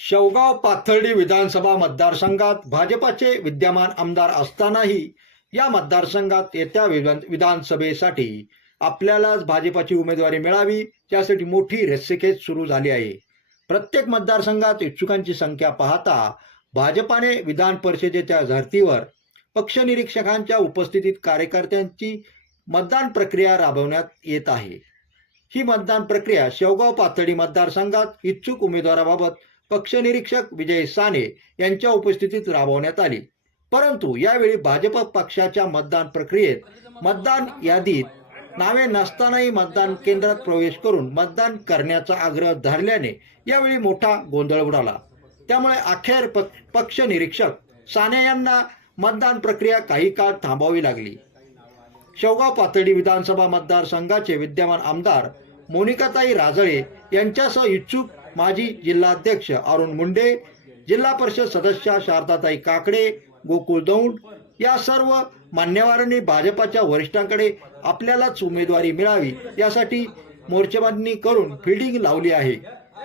शेवगाव पाथर्डी विधानसभा मतदारसंघात भाजपाचे विद्यमान आमदार असतानाही या मतदारसंघात येत्या विधान विधानसभेसाठी आपल्यालाच भाजपाची उमेदवारी मिळावी यासाठी मोठी रस्सीखेच सुरू झाली आहे. प्रत्येक मतदारसंघात इच्छुकांची संख्या पाहता भाजपाने विधान परिषदेच्या धर्तीवर पक्षनिरीक्षकांच्या उपस्थितीत कार्यकर्त्यांची मतदान प्रक्रिया राबवण्यात येत आहे. ही मतदान प्रक्रिया शेवगाव पाथर्डी मतदारसंघात इच्छुक उमेदवाराबाबत पक्षनिरीक्षक विजय साने यांच्या उपस्थितीत राबवण्यात आली. परंतु यावेळी भाजप पक्षाच्या मतदान प्रक्रियेत मतदान यादीत नावे नसतानाही मतदान केंद्रात प्रवेश करून मतदान करण्याचा आग्रह धरल्याने यावेळी मोठा गोंधळ उडाला. त्यामुळे अखेर पक्ष निरीक्षक साने यांना मतदान प्रक्रिया काही काळ थांबावी लागली. शेवगाव पातळी विधानसभा मतदारसंघाचे विद्यमान आमदार मोनिकाताई राजळे यांच्यासह इच्छुक माजी जिल्हाध्यक्ष अरुण मुंडे जिल्हा परिषद सदस्य शारदाताई काकडे गोकुळ दौंड या सर्व मान्यवरांनी भाजपाच्या वरिष्ठांकडे आपल्यालाच उमेदवारी मिळावी यासाठी मोर्चेबांधणी करून फिल्डिंग लावली आहे.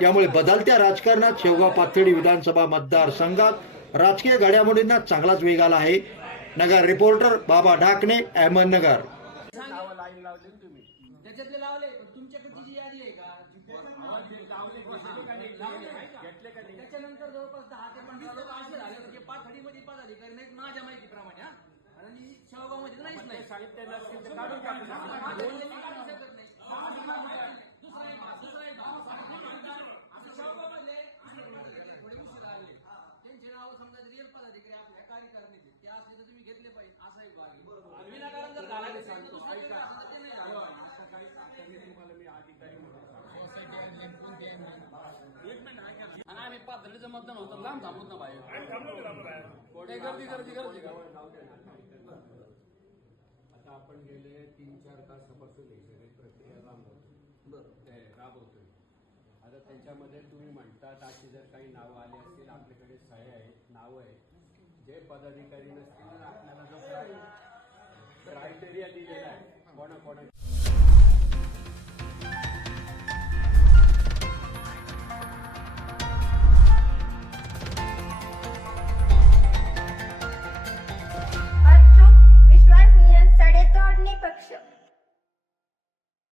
यामुळे बदलत्या राजकारणात शेवगाव पाथर्डी विधानसभा मतदारसंघात राजकीय घडामोडींना चांगलाच वेग आला आहे. नगर रिपोर्टर बाबा ढाकणे अहमदनगर. लावली लावले का घेतले का नाही त्याच्यानंतर जवळपास दहा ते पंधरा लोक असे झाले होते की पाथडीमध्ये पदाधिकारी नाहीत माझ्या माहितीप्रमाणे हा आणि शेवगावमध्ये नाहीच नाही सांगितले नसतील तर काढून टाकू ना. उशीर आले त्यांचे नाव समजा रिअल पदाधिकारी आपल्या कार्यकारिणीचे ते असले तर तुम्ही घेतले पाहिजे असा एक भाग आहे. विनाकारण जर सांगितलं, ते हो, काही आता मी तुम्हाला मी अधिकारी म्हणून सांगतो. एक मिनिट ऐका ना. आणि आम्ही पाथर्डीचं मतदान होतं. लांब थांबत ना बाहेर. काही गर्दी गर्दी गर्दी. आता आपण गेले तीन चार तासापासून ही सगळी प्रक्रिया राबवतो. ते राबवतोय आता त्याच्यामध्ये तुम्ही म्हणतात अशी जर काही नावं आली असतील आपल्याकडे सह्या आहेत नावं आहेत. जे पदाधिकारी नसतील तर आपल्याला जो क्रायटेरिया दिलेला आहे कोणा कोणाची